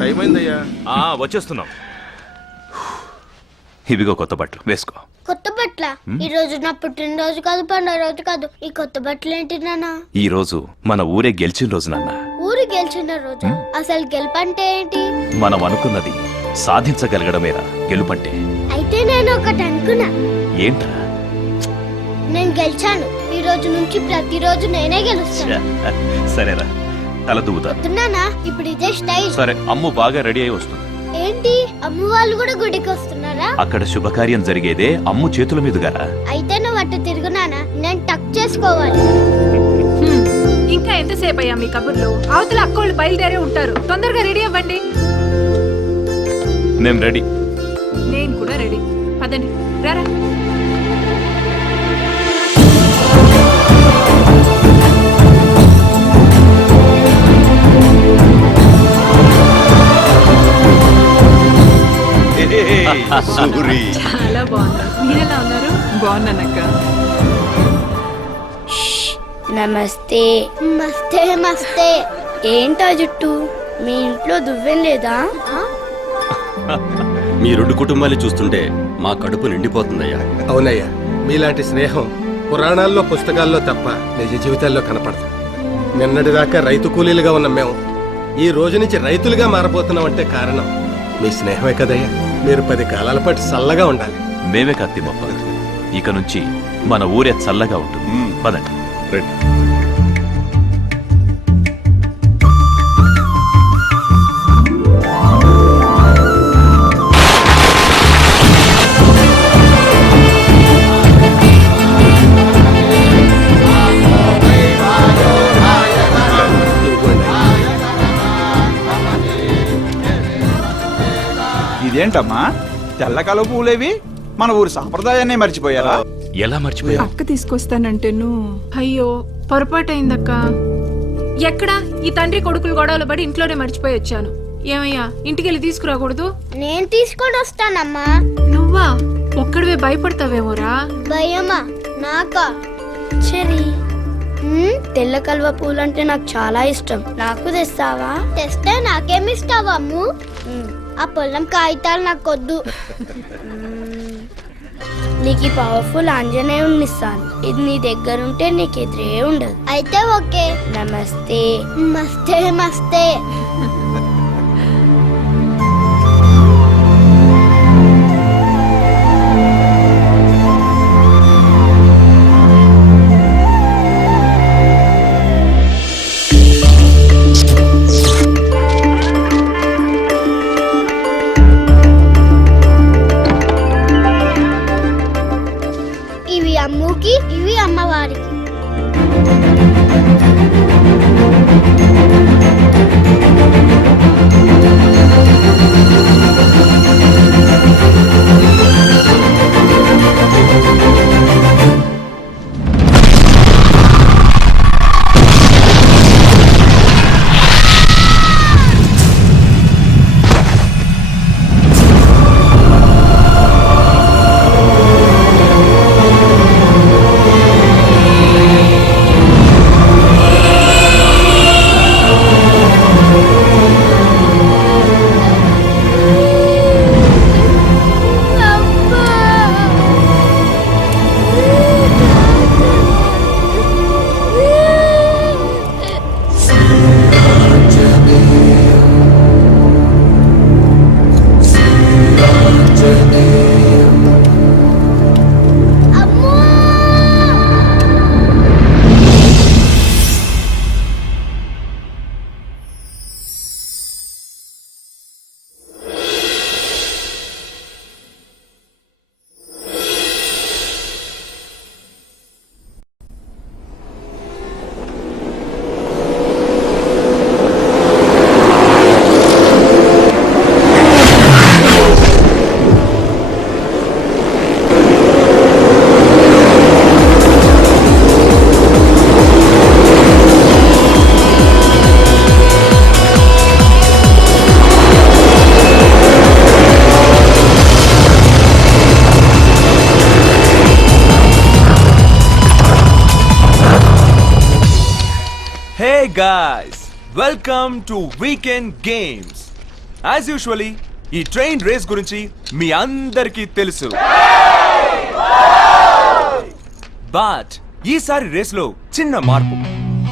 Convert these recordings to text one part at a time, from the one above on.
Time అయిందయ్యా. వచ్చేస్తున్నాం. ఇవిగో కొత్త బట్టలు వేసుకో. కొత్త బట్టల? ఈ రోజు నా పుట్టినరోజు కాదు, పండుగ రోజు కాదు. ఈ కొత్త బట్టలు ఏంటి నాన్న? ఈ రోజు మన ఊరే గెలిచిన రోజు నాన్న. ఊరు గెలిచిన రోజు? అసలు గెలుపంటే ఏంటి? మనం అనుకున్నది సాధించగలగడమేరా గెలుపంటే. అయితే నేను ఒకటి అనుకున్నా. ఏంట్రా? నేను గెలిచాను. ఈ రోజు నుంచి ప్రతిరోజు నేనే గెలుస్తాను. సరేరా, తల దువ్వుతా. వద్దున్నానా, ఇప్పుడు ఇదే స్టైల్. సరే, అమ్ము బాగా రెడీ అయి వస్తుంది. ఏంటి, అమ్మ వాళ్ళు కూడా గుడికి వస్తున్నారా? అక్కడ శుభకార్యం జరిగేదే అమ్ము చేతుల మీదుగారా. అయితే నువ్వు అట్టు తిరుగునానా, నేను టక్ చేసుకోవాలి. ఇంకా ఎంతసేపు అయ్యా మీ కబుర్లు? అవతల అక్కోళ్ళు బయలుదేరే ఉంటారు. తొందరగా రెడీ అవ్వండి. నేను రెడీ. నేను కూడా రెడీ. పదండి, రారా. చాలా బాగున్నారు. మీరెలా ఉన్నారు? బాగున్నానక్క. నమస్తే. మస్తే మస్తే. ఏంటా జుట్టు, మీ ఇంట్లో దువ్వెం లేదా? మీ రెండు కుటుంబాన్ని చూస్తుంటే మా కడుపు నిండిపోతుందయ్యా. అవునయ్యా, మీలాంటి స్నేహం పురాణాల్లో పుస్తకాల్లో తప్ప నిజ జీవితాల్లో కనపడదు. నిన్నటిదాకా రైతు కూలీలుగా ఉన్న మేము ఈ రోజు నుంచి రైతులుగా మారబోతున్నాం అంటే కారణం మీ స్నేహమే కదయ్యా. మీరు 10 కాలాల పాటు చల్లగా ఉండాలి. మేమే కత్తిమప్ప. ఇక నుంచి మన ఊరే చల్లగా ఉంటుంది. పదండి. రండి. ఇదేంటమ్మా, తెల్లకల పూలేవి? మన ఊరి సాంప్రదాయాన్ని మర్చిపోయారా? ఎలా మర్చిపోయా? అక్క తీసుకొస్తానంటే అయ్యో పొరపాటైందక్క. ఎక్కడా ఈ తండ్రి కొడుకులు గొడవలు పడి ఇంట్లోనే మర్చిపోయి వచ్చాను. ఏమయ్యా, ఇంటికెళ్ళి తీసుకురాకూడదు? నేను తీసుకొని వస్తానమ్మా. నువ్వా? ఒక్కడివే భయపడతావేమోరా? భయమా నాకా? సరే, తెల్ల కల్వ పూలంటే నాకు చాలా ఇష్టం. నాకు తెస్తావా? తెస్తే నాకేమిస్తావా అమ్ము? ఆ పొలం కాగితాలు నాకొద్దు. నీకు పవర్ఫుల్ ఆంజనేయుడిని ఇస్తాను. ఇది నీ దగ్గరుంటే నీకు ఎదురే ఉండదు. అయితే ఓకే. నమస్తే. మస్తే మస్తే. ఇవి అమ్ముకి, ఇవి అమ్మవారికి. Hey guys, welcome to Weekend Games. As usually, ఈ ట్రైన్ రేస్ గురించి మీ అందరికీ తెలుసు. బట్ ఈసారి రేస్ లో చిన్న మార్పు.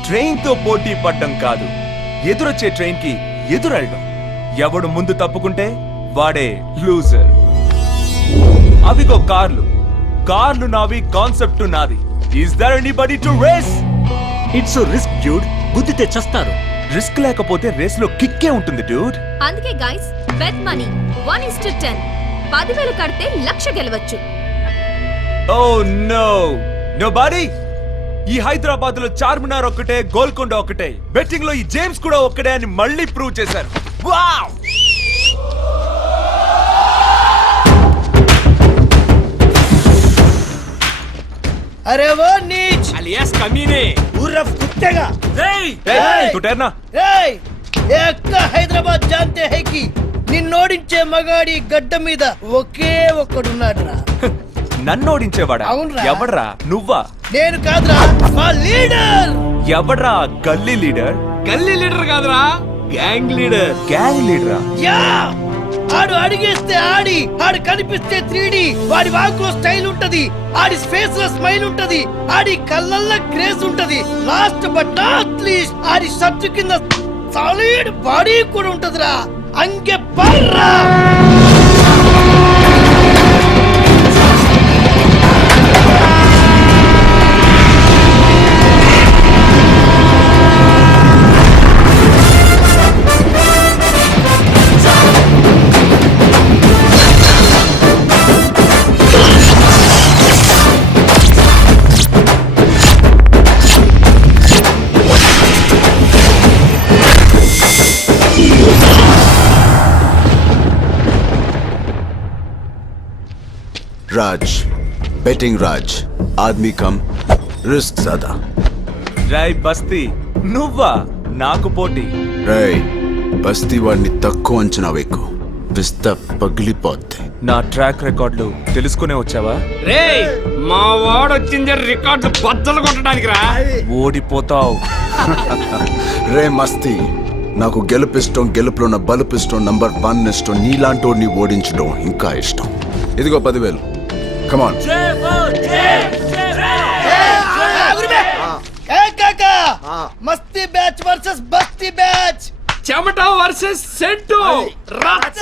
ట్రైన్ తో పోటీ పడ్డం కాదు, ఎదురొచ్చే ట్రైన్ కి ఎదురెళ్ళడం. ఎవడు ముందు తప్పుకుంటే వాడే లూజర్. అవిగో కార్లు నావి, కాన్సెప్ట్ నాది. Is there anybody to race? It's risk dude, గుద్దితే చస్తారు. రిస్క్ లేకపోతే రేస్ లో కిక్కే ఉంటుంది డ్యూడ్. అందుకే గైస్ బెట్ మనీ 1:10. 10,000 కడితే 1,00,000 గెలవచ్చు. Oh no nobody. ఈ హైదరాబాద్ లో చార్మినార్ ఒక్కటే, గోల్కొండ ఒక్కటే, బెట్టింగ్ లో ఈ జేమ్స్ కూడా ఒక్కటే అని మళ్ళీ ప్రూవ్ చేశారు. వావ్! अरे वो नीच alias कमीने उर्फ कुत्तेगा तू ठहरना. హైదరాబాద్ जानते हैं कि నిన్నోడించే మగాడి గడ్డ మీద ఒకే ఒక్కడున్నాడు రా. నన్నోడించేవాడా? అవునురా. ఎవడ్రా? నువ్వా? నేను కాదురా, మా లీడర్. ఎవడ్రా గల్లీ లీడర్? గల్లీ లీడర్ కాదురా, గ్యాంగ్ లీడర్. గ్యాంగ్ లీడరా? యా, ఆడు అడిగేస్తే ఆడి, ఆడు కనిపిస్తే 3D. వాడి వాకులో స్టైల్ ఉంటది, ఆడి ఫేస్ లో స్మైల్ ఉంటది, ఆడి కళ్ళల్లో గ్రేస్ ఉంటది. Last but not least Audi shirt కింద సాలిడ్ బాడీ కూడా ఉంటదిరా. అంగే పర్రా. राज, बेटिंग राज, आदमी कम, रिस्क ज्यादा. రాయ్ బస్తీ, నువ్వా నాకు పోటీ? రై బస్తీ వాడిని తక్కువ అంచనా వేకు, పిస్తా పగిలిపోద్ది. నా ట్రాక్ రికార్డులు తెలుసుకునే వచ్చావా? రేయ్, మా వాడు వచ్చింది రికార్డు బద్దలు కొట్టడానికి రా. ఓడిపోతావు. రే మస్తీ, నాకు గెలుపిష్టం, గెలుపులో ఉన్న బలుపిష్టం, నంబర్ 1 ఇష్టం. నీలాంటోడిని ఓడించడం ఇంకా ఇష్టం. ఇదిగో 10,000. కమాన్. కాకా, మస్తీ బ్యాచ్ వర్సెస్ బస్తీ బ్యాచ్. చెమట వర్సెస్ సెంటు. రచ్చ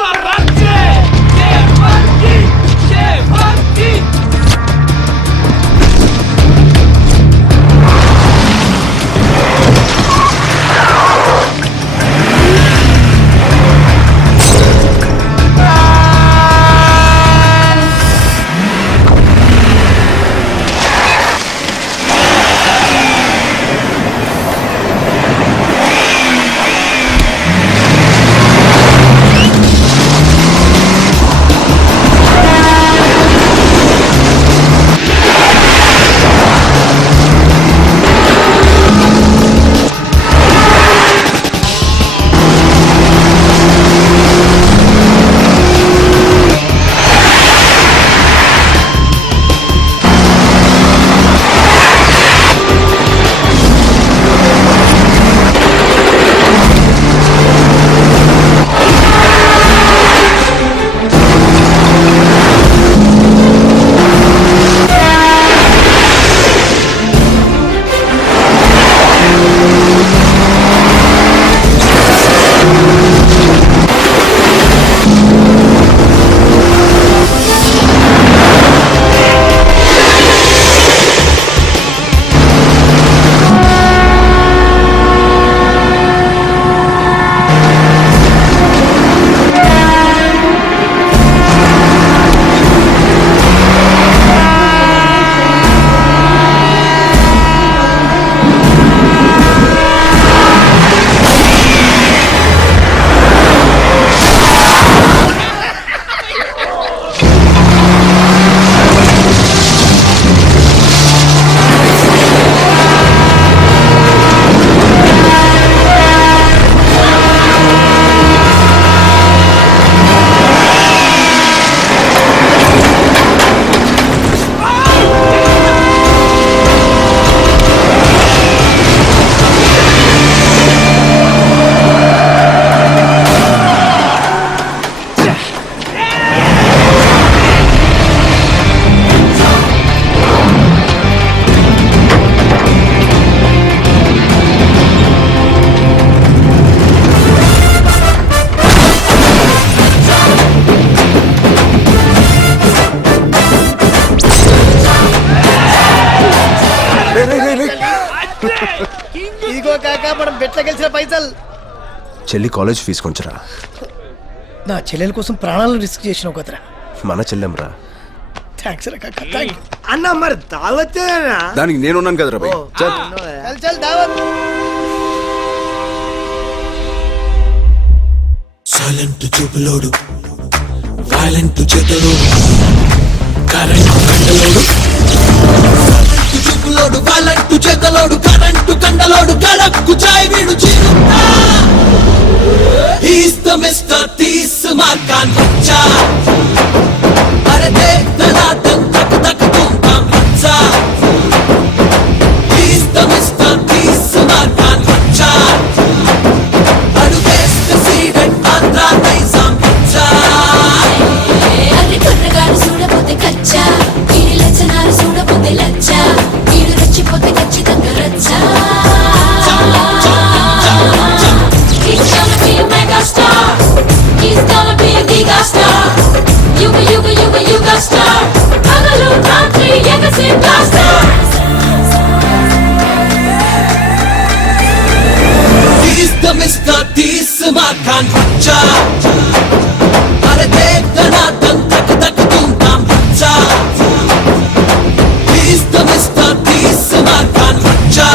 ఇదిగో కాక మనం బెట్ల గెలిచిన పైసలు. చెల్లి కాలేజ్ ఫీజు కొంచెరా. నా చెల్లెల కోసం ప్రాణాలను రిస్క్ చేసినావు కదరా. మన చెల్లెంరా. థ్యాంక్స్ రా కాక, థ్యాంక్ యూ. అన్న మరి దావతేనా? దానికి నేనున్నాను కదరా భయ్. చల్. చల్ చల్ దావత్. సైలెంట్ చూపులోడు, వైలెంట్ చేతలోడు, కరెంట్ కండలోడు. చూపులోడు, వైలెంట్ చేతలోడు, కరెంట్ కండలోడు, కడక్కు చాయ్ వీడు చీరుతా. He's the Mr. తీస్ మార్కాన్ వచ్చా. అరే దేదనాదం తక్ తక్ తుమ్ తాం వచ్చా. He's the Mr. తీస్ మార్కాన్ వచ్చా. అడుగేస్తే సీడెంట్ ఆంధ్ర నైజాం వచ్చా. అది కుర్రగాడు చూడపోతే కచ్చా, వీడి లచ్చనాలు చూడపోతే లచ్చా, వీడు రచ్చిపోతే ఖచ్చితంగా రచ్చా. He's gonna be a mega star. He's gonna be a giga star. Yuga yuga yuga yuga star. పగలు రాత్రి ఎగసి blaster. He's the Mr. తీస్ మార్కాన్ వచ్చా. అరే దేదనాదం తక్ తక్ తుమ్ తాం వచ్చా. He's the Mr. తీస్ మార్కాన్ వచ్చా.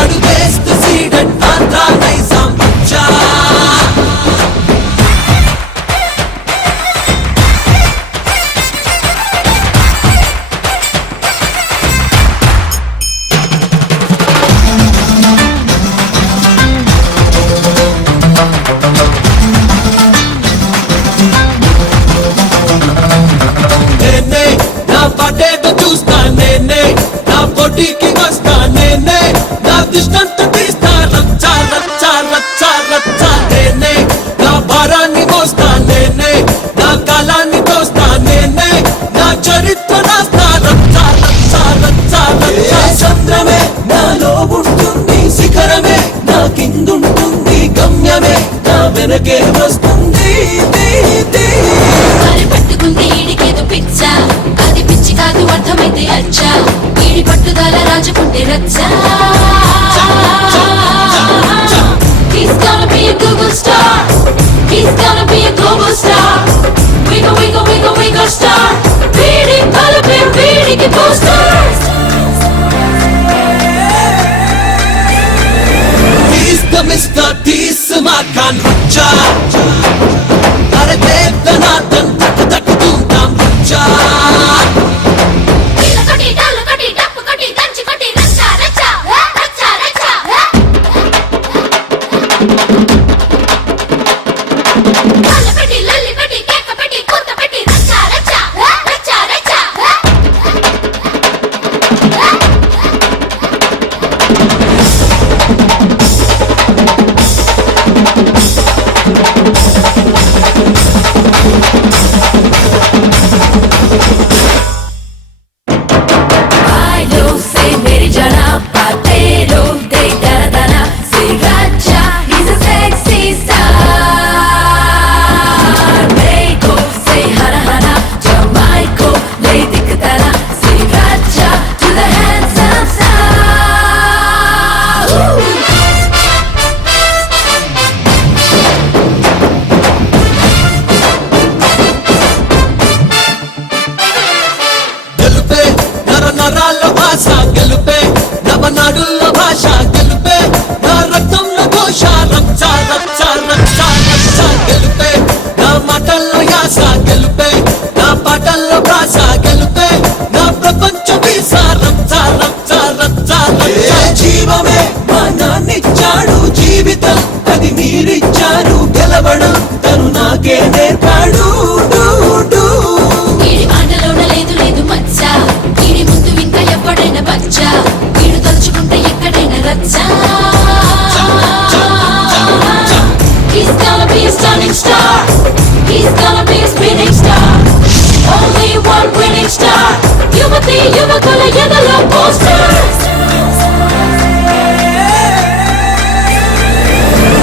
అడుగేస్తే సీడెంట్ ఆంధ్ర నైజాం వచ్చా. నేనే నా పటేటో చూస్తా, నేనే నా పోటీకి వస్తా, నేనే నా దిష్టంత తీస్తా. రచ్చా రచ్చా రచ్చా రచ్చా. నేనే నా భారాన్ని మోస్తా, నేనే నా కాలాన్ని తోస్తా, నేనే నా చరిత్ర రాస్తా. రచ్చా రచ్చా రచ్చా రచ్చా. చంద్రమే నాలో ఉంటుంది, శిఖరమే నా కిందుంటుంది, గమ్యమే నా వెనకే వస్తుంది. మరి పట్టుకుంది ఈడికేదో పిచ్చ, అది పిచ్చి కాదు అర్థమైతే అచ్చా, ఈడి పట్టుదల రాజుకుంటే రచ్చా. He's gonna be a Google star. He's gonna be a global star. Wiggle wiggle wiggle wiggle star. వీడి బలపే వీడికి posters. He's the Mr. తీస్ మార్కాన్ వచ్చా. అరే దేదనాదం తక్ తక్ తుమ్ తాం వచ్చా. వీళ్ళ కొట్టి డాలు కొట్టి డప్పు కొట్టి దంచి కొట్టి రచ్చా రచ్చా రచ్చా రచ్చా. కాళ్ళ పెట్టి లల్లి పెట్టి కేక పెట్టి కూత పెట్టి రచ్చా రచ్చా రచ్చా రచ్చా. యువకుల ఎదలో posters.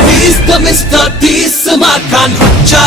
He's the Mr. తీస్ మార్కాన్ వచ్చా.